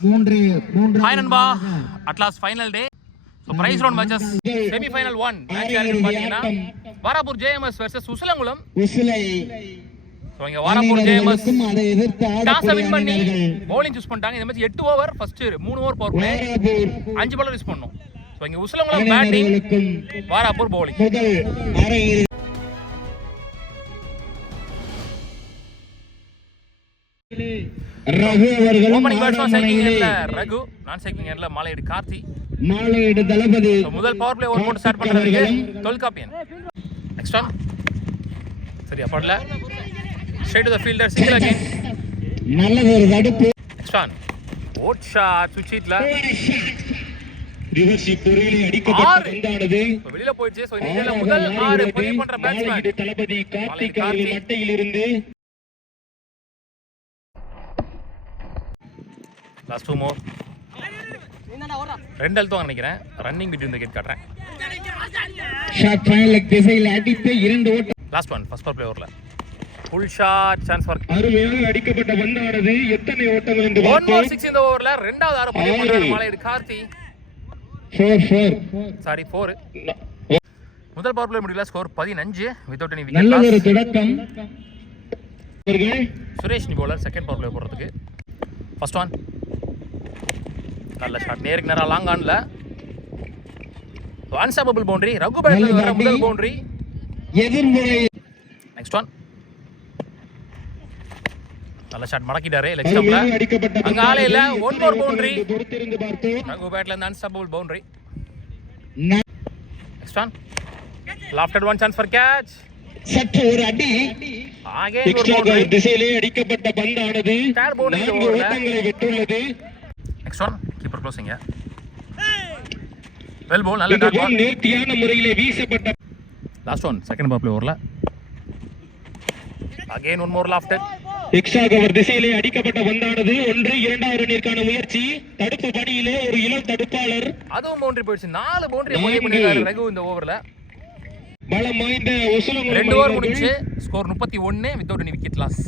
Hi நண்பா, at last final day. So prize round matches semifinal 1 match யாருன்னு பார்த்தீங்கன்னா Varappur JMS versus Usilankulam. So இங்கே Varappur JMS டாஸை வின் பண்ணி பவுலிங் சூஸ் பண்ணிட்டாங்க. இந்த match 8 over, first 3 over power play, 5 bowler use பண்ணணும். ஸோ இங்கே உசிலங்குளம் பேட்டிங், வாராப்பூர் பவுலிங். ரகு அவர்கள் ஓபனிங் பேட்ஸ்மேன் சைக்கிங் எண்ட்ல ரகு, நான் சைக்கிங் எண்ட்ல மாலையீடு கார்த்தி, மாலையீடு தளபதி. முதல் பவர் பிளே ஓவர் போட்டு ஸ்டார்ட் பண்றதுக்கு தொல்காப்பியன். நெக்ஸ்ட் ஒன் சரியா படல, straight to the fielder, single again, நல்ல ஒரு தடுப்பு. நெக்ஸ்ட் ஒன் ஓட் ஷாட் சுவிட்ச்ல ரிவர்ஸ் புரியல அடிக்கப்பட்ட பந்தானது வெளியில போயிடுச்சு. சோ இந்த முதல் 6 பதிவு பண்ற பேட்ஸ்மேன் தளபதி கார்த்திக் அவர்கள் மட்டையில் இருந்து. லாஸ்ட் 2 மோர், 2 அழுத்தம் நினைக்கிறேன். ரன்னிங் பிட்வீன் தி விக்கெட் காட்றேன். ஷாட் ஃபைனல் லெக் திசையில் அடித்து 2 ஓட்டம். Last one first power play ஓவர்ல ஃபுல் ஷாட் சான்ஸ் ஃபார் அருமையாக அடிக்கப்பட்ட பந்தானது எத்தனை ஓட்டங்கள் என்று பார்ப்போம். 1 more 6 இந்த ஓவர்ல இரண்டாவது ஆறு பதிவு பண்றாரு மாலையீடு கார்த்தி. 4 சாரி 4. முதல் பவர் பிளே முடியல, ஸ்கோர் 15 வித்அவுட் எனி விக்கெட். நல்ல ஒரு தொடக்கம். சுரேஷ் நி பவுலர் செகண்ட் பவர் பிளே போறதுக்கு. ஃபர்ஸ்ட் ஒன் நல்ல ஷாட், நேருக்கு நேரா லாங் ஆன்ல அன்ஸ்டாப்பபிள் பவுண்டரி. ரகு பேட்ல வர முதல் பவுண்டரி எதிர்முறை. நெக்ஸ்ட் ஒன் நல்ல ஷாட் மடக்கிட்டாரு லெக் ஸ்டம்ப்ல, அங்க ஆளே இல்ல. 1 more பவுண்டரி ரகு பேட்ல இருந்து unstoppable boundary. Next one lofted one chance for catch, சற்று ஒரு அடி அகைன் ஒரு பவுண்டரி. திசையிலே அடிக்கப்பட்ட பந்தானது 4 ஓட்டங்களை வெற்றுள்ளது. Next one keeper closing, well ball, நல்ல டாட் பால், நேர்த்தியான முறையிலே வீசப்பட்ட. Last one second power play ஓவர்ல again 1 more lofted. Extra cover திசையிலே அடிக்கப்பட்ட பந்தானது 1-2 ரன்னிற்கான முயற்சி. தடுப்பு பணியிலே ஒரு இளம் தடுப்பாளர், அதுவும் பவுண்டரி போயிடுச்சு. 4 பவுண்டரி பதிவு பண்ணிருக்காரு ரகு இந்த ஓவர்ல. பலம் வாய்ந்த உசிலங்குளம் 2 ஓவர் முடிஞ்சு score 31 without any wicket loss.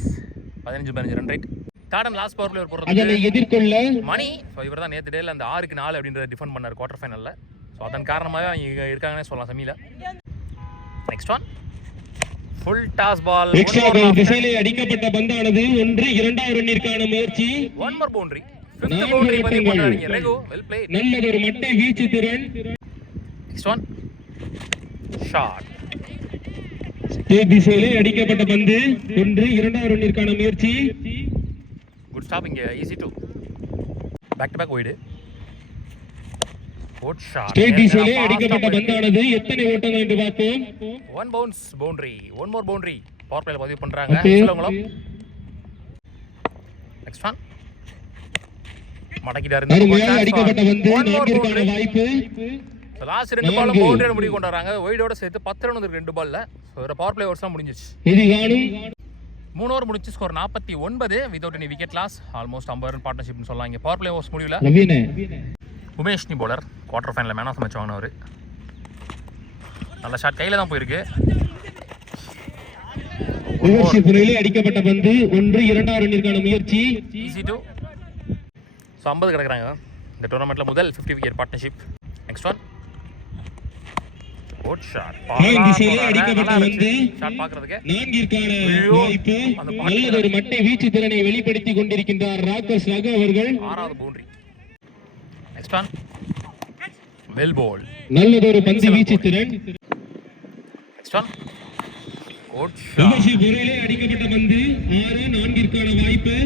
15 run rate. தாடன் லாஸ்ட் பவர் பிளேயர் போறது அதனை எதிர்கொள்ள மணி. ஸோ இவர் தான் நேற்று டேல அந்த 6-4 அப்படின்றத டிஃபெண்ட் பண்ணார் குவார்டர் ஃபைனல்ல. ஸோ அதன் காரணமாக இங்கே இருக்காங்கன்னே சொல்லலாம் செமியில். Next one full toss ball, திசையிலே அடிக்கப்பட்ட பந்தானது 1-2 ரன்னிற்கான முயற்சி. 1 more பவுண்டரி, 5th பவுண்டரி பதிவு பண்றாங்க ரகு. வெல் பிளே, நல்ல ஒரு மட்டை வீச்சு திறன். நெக்ஸ்ட் ஒன் ஷாட் திசையிலே அடிக்கப்பட்ட பந்து 1-2 ரன்னிற்கான முயற்சி. குட் ஸ்டாப், இங்க easy to back to back wide. Good shot, திசையிலே அடிக்கப்பட்ட பந்தானது எத்தனை ஓட்டங்கள் என்று பார்த்தோம். 1 bounce boundary, 1 more boundary power பிளேல பதிவு பண்றாங்க உசிலங்குளம். நெக்ஸ்ட் ஒன் மடக்கிட்டாரு, அடிக்கப்பட்ட பந்து 4ற்கான வாய்ப்பு. லாஸ்ட் 2 பால் பவுண்டரி முடிவு கொண்டு வராங்க. வைடோட சேர்த்து 10 ரன் வந்திருக்கு 2 பால்ல. சோ பவர் பிளே ஓவர்ஸ்லாம் முடிஞ்சிச்சு. இது காணும் 3 ஓவர் முடிச்சு score 49 without any wicket loss. Almost 50 run பார்ட்னர்ஷிப்னு சொல்லலாம். இங்க பவர் பிளே ஓவர்ஸ் முடியல. உமேஷ் நி பவுலர் குவார்டர் ஃபைனல்ல மேன் ஆஃப் தி மேட்ச் வாங்கினவர். நல்ல ஷாட் கையில தான் போயிருக்கு. புரையிலே அடிக்கப்பட்ட பந்து 1-2 ரன்னிற்கான முயற்சி. Easy to. சோ 50 கிடக்குறாங்க இந்த டூர்னமெண்ட்ல முதல் 50 wicket partnership. Next one good shot, திசையிலே அடிக்கப்பட்ட பந்து ஷாட் பார்க்கிறதுக்கு 4ற்கான வாய்ப்பு. நல்ல ஒரு மட்டை வீச்சு திறனை வெளிப்படுத்திக் கொண்டிருக்கின்றார் ராக்கர்ஸ் ரகு அவர்கள். 6வது boundary. Next one well ball, நல்லதொரு பந்து வீச்சு திறன். நெக்ஸ்ட் ஒன் குட் ஷாட், புரையிலே அடிக்கப்பட்ட பந்து 6-4ற்கான வாய்ப்பு.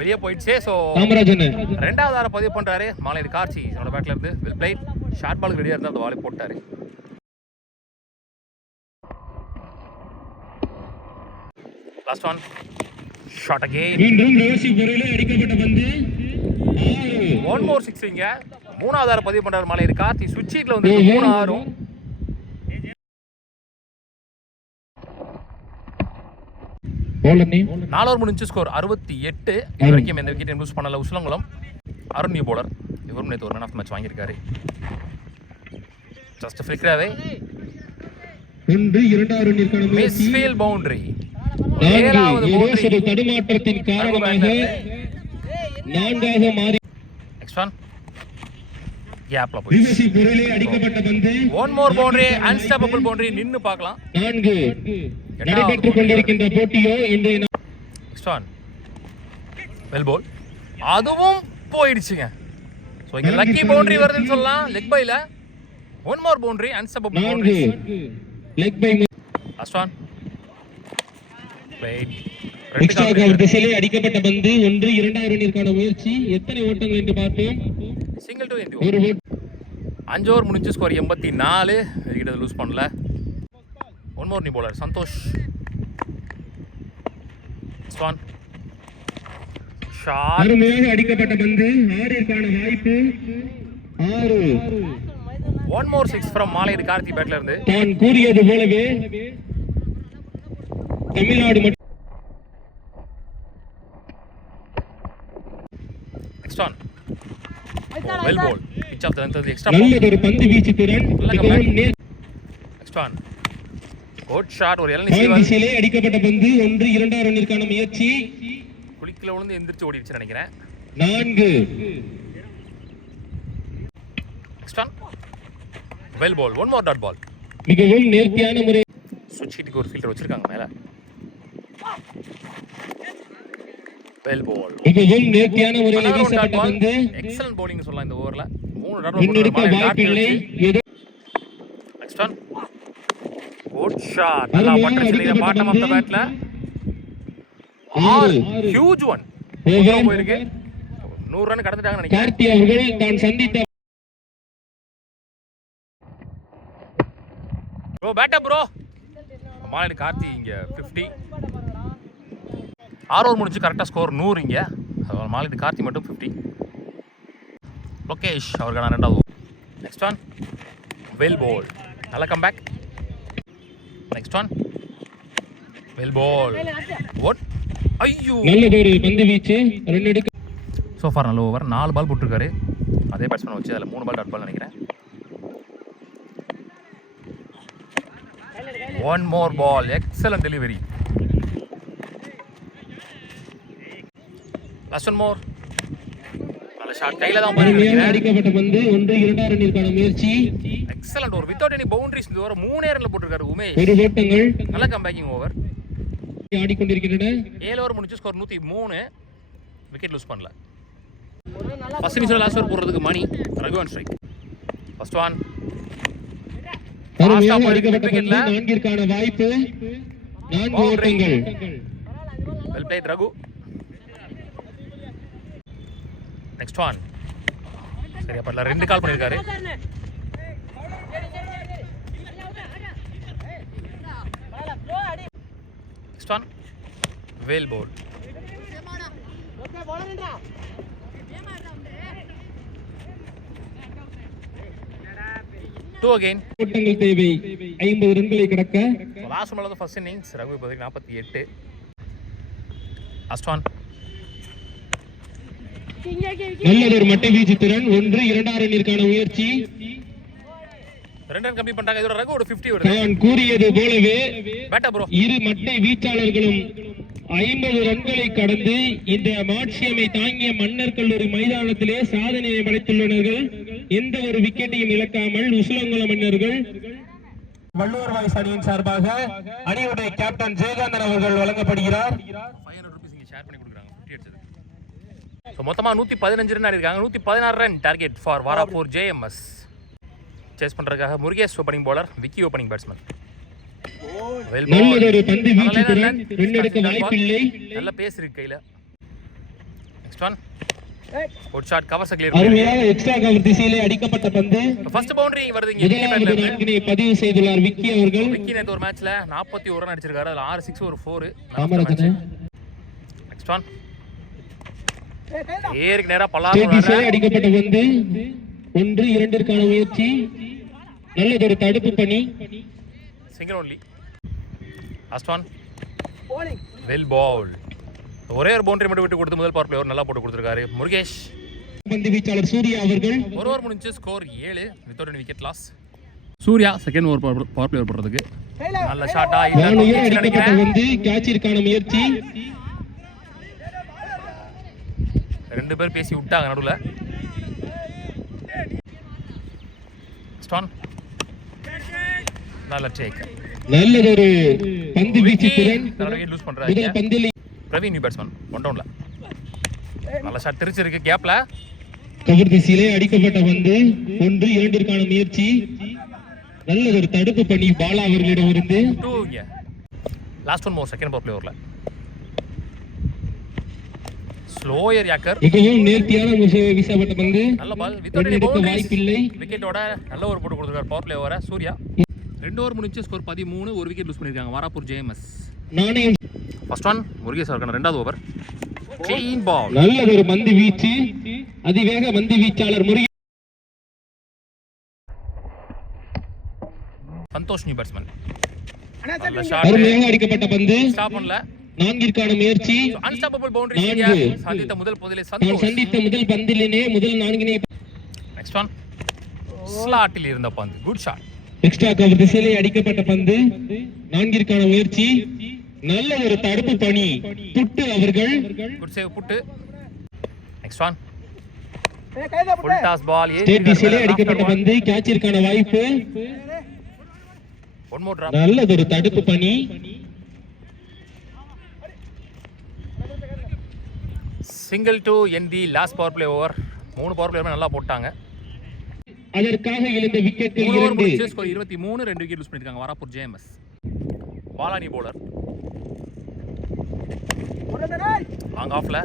வெளியே போயிடுச்சு. சோ காமராஜன் 2வது ஆற பதிவு பண்றாரு மாலையீடு கார்த்தி அவரோட பேட்ல இருந்து. வெல் பிளேட், ஷார்ட் பால் ரெடியா இருந்தா அந்த வாலை போட்டாரு. லாஸ்ட் ஒன் ஷாட் அகைன், மீண்டும் ரிவர்ஸ் புரையிலே அடிக்கப்பட்ட பந்து 1 more 6 இங்க 3வது ஆற பதிவு பண்றாரு மாலையீடு கார்த்தி. ஸ்விட்ச் ஹீட்ல வந்து 3-6. 4 ஓவர் முடிஞ்சு ஸ்கோர் 68. இது வரைக்கும் எந்த விக்கெட்டையும் லூஸ் பண்ணல உசிலங்குளம். அருண் நியூ பவுலர், இவரும் நேற்று ஒரு மேன் ஆஃப் தி மேட்ச் வாங்கியிருக்காரு. ஜஸ்ட் ஃபிளிக்கராவே 1-2 ரன்னிற்கான முயற்சி. Misfield boundary. 7வது பவுண்டரி தடுமாற்றத்தின் காரணமாக 4ஆக மாறி நெக்ஸ்ட் ஒன் கேப்ல போய் விவசி பொருளே அடிக்கப்பட்ட பந்து one more boundary unstoppable boundary நின்னு பார்க்கலாம் 4 நடைபெற்றுக் கொண்டிருக்கின்ற போட்டியோ இன்றைய நெக்ஸ்ட் ஒன் வெல் பால் அதுவும் போயிடுச்சுங்க. ஸோ இங்க லக்கி பவுண்டரி வருதுன்னு சொல்லலாம். லெக் பைல one more boundary unstoppable boundary leg bye last one பிளேட் எக்ஸ்ட்ரா கவர் திசையிலே அடிக்கப்பட்ட பந்து 1 2வது ரன்னிற்கான முயற்சி எத்தனை ஓட்டங்கள் என்று பார்ப்போம். சிங்கிள் டு எண்ட் ஒரு ஓட் 5 ஓவர் முடிஞ்சு ஸ்கோர் 84 விக்கெட் லூஸ் பண்ணல. One more new bowler Santosh ஸ்வான் ஷாட் அருமையாக அடிக்கப்பட்ட பந்து 6ற்கான வாய்ப்பு 6 ஒன் மோர் 6 ஃப்ரம் மாலையீடு கார்த்தி பேட்ல இருந்து தான் கூறியது போலவே Tamil Nadu next one well ball pitch off the length extra நல்லதொரு பந்து வீச்சு திறன் மிகவும் நெக்ஸ்ட் ஒன் குட் ஷாட் ஒரு எல்னி சீவர் திசையிலே அடிக்கப்பட்ட பந்து 1 2வது ரன்னிற்கான முயற்சி குளிக்கல விழுந்து எந்திரிச்சு ஓடிடுச்சு நினைக்கிறேன். 4 next one well ball one more dot ball மிகவும் நேர்த்தியான முறை சுவிட்ச் ஹிட்டுக்கு ஒரு ஃபீல்டர் வச்சிருக்காங்க மேல. வெல் பால் மிகவும் நேர்த்தியான முறையில் வீசப்பட்ட பந்து எக்ஸலன்ட் பவுலிங் சொல்லலாம் இந்த ஓவர்ல 3 டாட் முன்னெடுக்க வாய்ப்பில்லை. ஏதோ நெக்ஸ்ட் ஒன் குட் ஷாட் நல்லா பட்டர் சிலிங்க பாட்டம் ஆஃப் தி பேட்ல 6 ஹியூஜ் ஒன் போயிருக்கு 100 ரன் கடந்துட்டாங்கன்னு நினைக்கிறேன். கார்த்தி அவர்கள் தான் சந்தித்த ப்ரோ பேட்டா ப்ரோ மாலையீடு கார்த்தி இங்க 50 6 ஓவர் முடிஞ்சு கரெக்டாக ஸ்கோர் 100 இங்கே. மாலையீடு கார்த்தி மட்டும் 50. லோகேஷ் அவருக்கான 2வது. நெக்ஸ்ட் ஒன் வெல் பால் நல்ல comeback. Next one well ball what ஐயோ நல்லதொரு பந்து வீச்சு ரன் எடுக்க சோஃபார் நல்ல ஓவர் 4 பால் போட்டிருக்காரு. அதே பேட்ஸ்மேன் வச்சு அதில் 3 பால் டாட் பால் நினைக்கிறேன். One more ball excellent delivery last one more நல்ல ஷாட் கையில தான் போயிருக்கீங்க. அடிக்கப்பட்ட பந்து 1 2வது ரன்னிற்கான முயற்சி எக்ஸலன்ட் ஒரு வித்அவுட் எனி பவுண்டரிஸ் இந்த ஓவர் 3 ரன்ல போட்டிருக்காரு உமேஷ். ஒரு ஓட்டங்கள் நல்ல கம்பேக்கிங் ஓவர் ஆடிக்கொண்டிருக்கின்றன. 7 ஓவர் முடிஞ்சு ஸ்கோர் 103 விக்கெட் லூஸ் பண்ணல. ஃபர்ஸ்ட் இன்னிங்ஸ்ல லாஸ்ட் ஓவர் போடுறதுக்கு Mani Raghavan strike first one அருமையாக அடிக்கப்பட்ட பந்து 4ற்கான வாய்ப்பு 4 ஓட்டங்கள் well played Raghu. Next one சரியா படல 2 கால் பண்ணிருக்காரு. Next one well ball two again ஓட்டங்கள் தேவை 50 ரன்களை கடக்க. லாஸ்ட் மேல தான் ஃபர்ஸ்ட் இன்னிங்ஸ் ரகு இப்போதைக்கு 48. லாஸ்ட் ஒன் நல்லதொரு மட்டை வீச்சு திறன் 1 2வது ரன்னிற்கான முயற்சி 2 ரன் கம்மி பண்ணிட்டாங்க. இதோட ரகு ஒரு 50 வருது. தான் கூறியது போலவே பேட்டா ப்ரோ இரு மட்டை வீச்சாளர்களும் 50 ரன்களை கடந்து இந்த மாட்சியமை தாங்கிய மன்னர் கல்லூரி மைதானத்திலே சாதனையை படைத்துள்ளனர்கள். எந்த ஒரு விக்கெட்டையும் இழக்காமல் உசுலங்குளம் மன்னர்கள் வள்ளுவர் வாய்ஸ் அணியின் சார்பாக அணியுடைய கேப்டன் ஜெயகாந்தன் அவர்கள் வழங்கப்படுகிறார். 500 ரூபீஸ் இங்க ஷேர் பண்ணி கொடுக்குறாங்க 50 அடிச்சது. ஸோ மொத்தமாக 115 ரன் ஆடிருக்காங்க. 116 run target for Varappur JMS. Chase பண்றதுக்காக Murugesh opening bowler, Vicky opening batsman. நல்லதொரு பந்து வீச்சு திறன் ரன் எடுக்க வாய்ப்பில்லை. நல்ல பேஸ் இருக்கு கையில. Next one good shot covers clear. அருமையாக எக்ஸ்ட்ரா கவர் திசையிலே அடிக்கப்பட்ட பந்து ஃபர்ஸ்ட் பவுண்டரி வருது இங்க. முதலாவது நான்கினை பதிவு செய்துள்ளார் விக்கி அவர்கள். விக்கி நேத்து ஒரு மேட்ச்ல 41 ரன் அடிச்சிருக்காரு. அதுல 6 6 ஒரு 4. காமராஜன் நெக்ஸ்ட் ஒன் ஏருக்கு நேரா பல்லார் அடிக்கப்பட்ட பந்து 1 2ற்கான முயற்சி நல்லதொரு தடுப்பு பணி single only. Last one well ball ஒரே ஒரு பவுண்டரி மட்டும் விட்டு கொடுத்து முதல் பவர் பிளேயர் நல்லா போட்டு கொடுத்திருக்காரு முருகேஷ். பந்து வீச்சாளர் சூர்யா அவர்கள் ஒரு ஓவர் முடிஞ்சு score 7 without any wicket loss. Surya second over power player போடுறதுக்கு நல்ல ஷாட்டா அடிக்கப்பட்ட பந்து கேட்சிற்கான முயற்சி. 2 பேர் பேசி விட்டாங்க நடுவுல. நெக்ஸ்ட் ஒன் நல்ல டேக். நல்லதொரு பந்து வீச்சு திறன். லூஸ் பண்றாரு முதல் பந்தில் பிரவீன் நியூ பேட்ஸ்மேன் 1 டவுன்ல. நல்ல ஷாட் திருச்சிருக்கு கேப்ல. கவர் திசையிலே அடிக்கப்பட்ட பந்து 1-2 முயற்சி. நல்லதொரு தடுப்பு பணி பாலா அவர்களிடம் இருந்து. 2 இங்க. Last one more second power play ஓவர்ல. Slower yorker. மிகவும் நேர்த்தியான வீசப்பட்ட பந்து. நல்ல பால் வித் வாய்ப்பில்லை. விக்கெட்டோட நல்ல ஒரு போட்டு கொடுத்திருக்கார் பவர் பிளே ஓவரை சூர்யா. 2 ஓவர் முடிஞ்சு ஸ்கோர் 13, ஒரு விக்கெட் லூஸ் பண்ணிருக்காங்க வாராப்பூர் ஜேஎம்எஸ். நாணயம் ஃபர்ஸ்ட் ஒன் முருகேஷ் அவர்கள் 2வது ஓவர். க்ளீன் பால். நல்லதொரு பந்து வீச்சு. அதிவேக பந்து வீச்சாளர் முருகேஷ். Santhosh new batsman. நல்ல ஷாட். அருமையாக அடிக்கப்பட்ட பந்து. ஸ்டாப் பண்ணல. 4 முயற்சி. Unstoppable boundary Surya. சந்தித்த முதல் பந்திலே சந்தோஷ். சந்தித்த முதல் பந்திலே முதல் 4 நெக்ஸ்ட் ஒன் ஸ்லாட்டில் இருந்த பந்து. Good shot. எக்ஸ்ட்ரா கவர் திசையிலே அடிக்கப்பட்ட பந்து. 4 முயற்சி. நல்ல ஒரு தடுப்பு பணி புட்டு அவர்கள். Good save Puttu. Next one full toss ball. ஸ்டேட் திசையிலே அடிக்கப்பட்ட பந்து. கேட்சிற்கான வாய்ப்பு. One more drop. நல்லதொரு தடுப்பு பணி. Single to end the last power play over. 3 power play நல்லா போட்டாங்க. அதற்காக எழுந்த விக்கெட்கள் 2. ஸ்கோர் 23, 2 விக்கெட் லூஸ் பண்ணிருக்காங்க Varappur JMS. Balani bowler long ஆஃப்ல.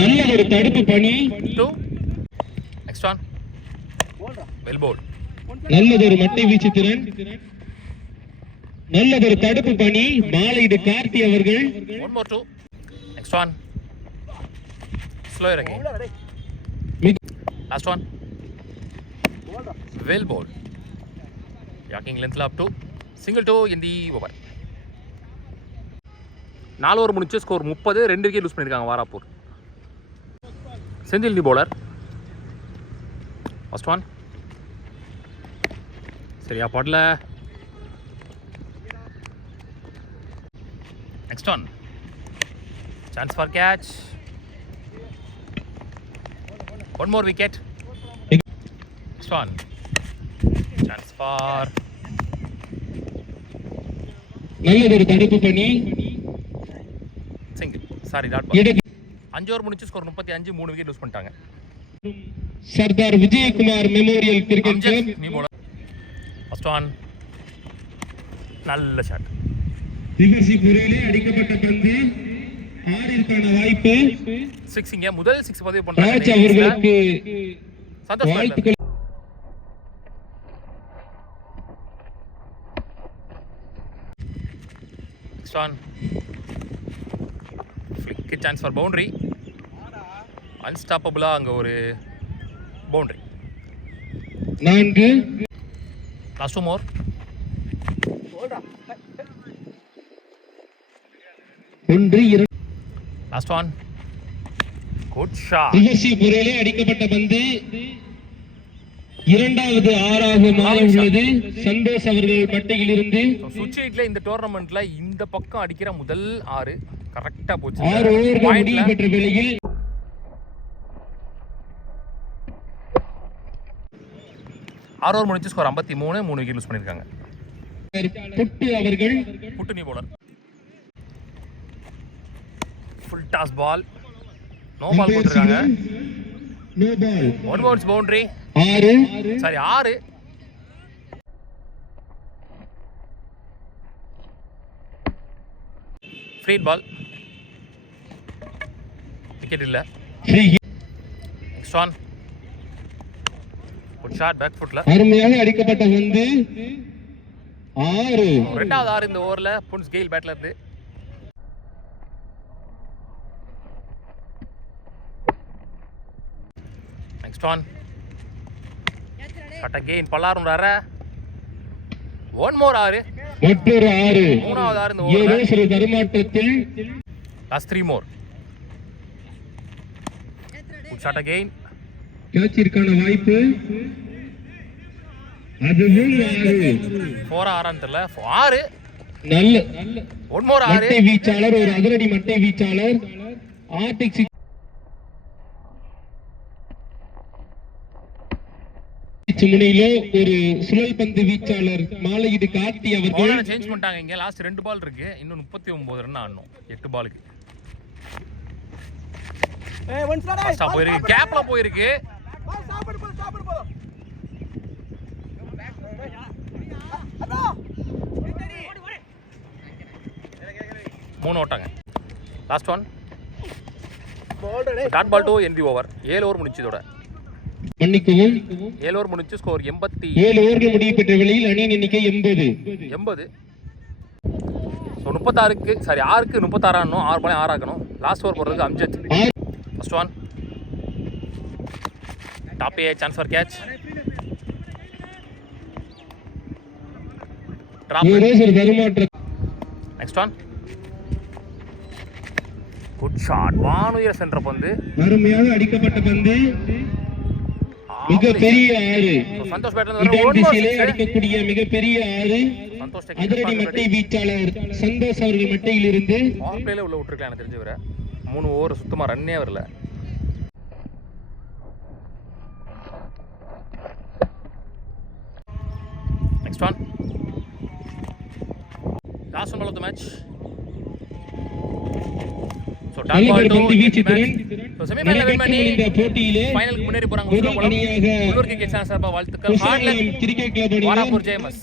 நல்ல ஒரு தடுப்பு பணி. 2. Next one well Pavul. நல்லதொரு மட்டை வீச்சு திறன். நல்லதொரு தடுப்பு பணி. மாலையிடு கார்த்தி அவர்கள். 1 more 2. Next one slower again. Last one well bowl. Yorking லென்த்ல up to single 2 in the over. 4 over முடிச்சு ஸ்கோர் 30, 2 விக்கெட் லூஸ் பண்ணிருக்காங்க Varappur. Senthil the bowler. First one சரியா படல. Next one chance for catch. 1 more wicket. Next one chance for நல்லதொரு தடுப்பு பணி. Single sorry dot ball. 5 over முடிச்சு score 35, 3 wicket lose பண்ணிட்டாங்க. Sardar Vijayakumar memorial cricket club. நீ போல ஃபர்ஸ்ட் ஒன் நல்ல ஷாட். ரிவர்சி புரேலே அடிக்கப்பட்ட பந்து. 6 வாய்ப்பு. 6 இங்க முதல் 6 பதிவு பண்றாங்க. ராஜ் அவர்களுக்கு சந்தோஷ் வாழ்த்துக்கள். Next one flick chance for boundary. அன்ஸ்டாப்பபிளா அங்க ஒரு boundary. 4. Last 2 more. 1-2. Last one good shot. ரிவர்சி புரேலே அடிக்கப்பட்ட பந்து. 2வது 6ஆக மாற உள்ளது. சந்தோஷ் அவர்கள் மட்டையில் இருந்து. சுவிட்ச் ஹிட்ல இந்த டோர்னமெண்ட்ல இந்த பக்கம் அடிக்கிற முதல் 6 கரெக்டா போச்சு. 6 ஓவர்கள் முடிவு பெற்ற வேளையில் 6 ஓவர் முடிச்சு ஸ்கோர் 53, 3 விக்கெட் லூஸ் பண்ணிருக்காங்க. புட்டு அவர்கள். புட்டு நீ bowler. Full toss ball. No ball போட்டுருக்காங்க. No ball. 1 bounce boundary. 6. Sorry 6. Free ball. Wicket இல்ல. Next one good shot back ஃபுட்ல. அருமையாக அடிக்கப்பட்ட பந்து. 6. 2வது 6 இந்த ஓவர்ல புன்ஸ் கெயில் பேட்ல இருந்து. நெக்ஸ்ட் ஒன் ஷாட் அகைன் பல்லாரும்றார. 1 more 6. மற்றொரு 6. 3வது 6 இந்த ஓவர்ல. ஏதோ சிறு தடுமாற்றத்தில். Last 3 more. Good shot again. கேட்சிற்கான வாய்ப்பு. அதுவும் 6. 4 6 தெரியல. 6. நல்ல 1 more 6. மட்டை வீச்சாளர். ஒரு அதிரடி மட்டை வீச்சாளர். ஆர்டிக் முனையிலோ ஒரு சுழல் பந்து வீச்சாளர் மாலையீடு கார்த்தி அவர்கள் பவுலரை சேஞ்ச் பண்ணிட்டாங்க. இங்க லாஸ்ட் 2 பால் இருக்கு, இன்னும் 39 ரன் ஆடணும் 8 பாலுக்கு. ஃபர்ஸ்டா போயிருக்கு, கேப்ல போயிருக்கு. மூணு ஓட்டாங்க. Last one dot ball to end the over. 7 over முடிச்சு. இதோட மன்னிக்கவும் 7 ஓவர் முடிச்சு ஸ்கோர் 87. 7 ஓவர்கள் முடிவு பெற்ற வேளையில் அணியின் எண்ணிக்கை 80. ஸோ 36க்கு சாரி 6க்கு 36 ஆடணும். 6 பாலையும் 6 ஆக்கணும். லாஸ்ட் ஓவர் போடுறதுக்கு Amjad. First one top a chance for catch. Next one good shot. வானுயர சென்ற பந்து, அருமையாக அடிக்கப்பட்ட பந்து, மிகப்பெரிய ஆறு. சந்தோஷ் திசையிலே அடிக்கக்கூடிய மிகப்பெரிய ஆறு. சந்தோஷ் அதிரடி மட்டை வீச்சாளர் சந்தோஷ் அவர்கள் மட்டையில் இருந்து பவர் பிளேல உள்ள விட்டுருக்கலாம் எனக்கு தெரிஞ்சு. வர 3 ஓவர் சுத்தமா ரன்னே வரல. Next one last one ball of the match. So dot ball to வீச்சுடன் செமிஃபைனல் வின் பண்ணி இந்த போட்டியிலே ஃபைனலுக்கு முன்னேறி போறாங்க. உள்ளூர் கிரிக்கெட் சேனல் சார்பா வாழ்த்துக்கள். Cricket club Varappur JMS